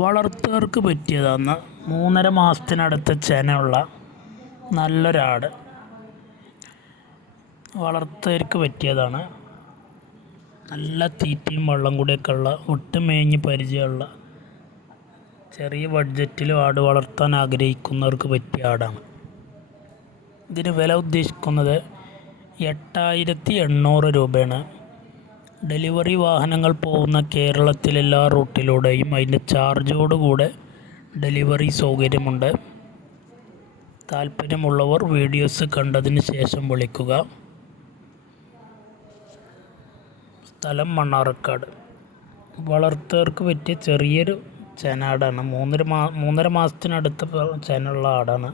വളർത്തുകാർക്ക് പറ്റിയതാണ്. 3.5 മാസത്തിനടുത്ത് ചെനയുള്ള നല്ലൊരാട് വളർത്തുകാർക്ക് പറ്റിയതാണ്. നല്ല തീറ്റയും വെള്ളം കൂടിയൊക്കെ ഉള്ള ഒട്ടുമേഞ്ഞ് പരിചയമുള്ള ചെറിയ ബഡ്ജറ്റിൽ ആട് വളർത്താൻ ആഗ്രഹിക്കുന്നവർക്ക് പറ്റിയ ആടാണ്. ഇതിന് വില ഉദ്ദേശിക്കുന്നത് 8,800 രൂപയാണ്. ഡെലിവറി വാഹനങ്ങൾ പോകുന്ന കേരളത്തിലെല്ലാ റൂട്ടിലൂടെയും അതിൻ്റെ ചാർജോടുകൂടെ ഡെലിവറി സൗകര്യമുണ്ട്. താല്പര്യമുള്ളവർ വീഡിയോസ് കണ്ടതിന് ശേഷം വിളിക്കുക. സ്ഥലം മണ്ണാർക്കാട്. വളർത്തുകാർക്ക് പറ്റിയ ചെറിയൊരു ചെനാടാണ്. 3.5 മാസത്തിനടുത്ത് ചെനുള്ള ആടാണ്.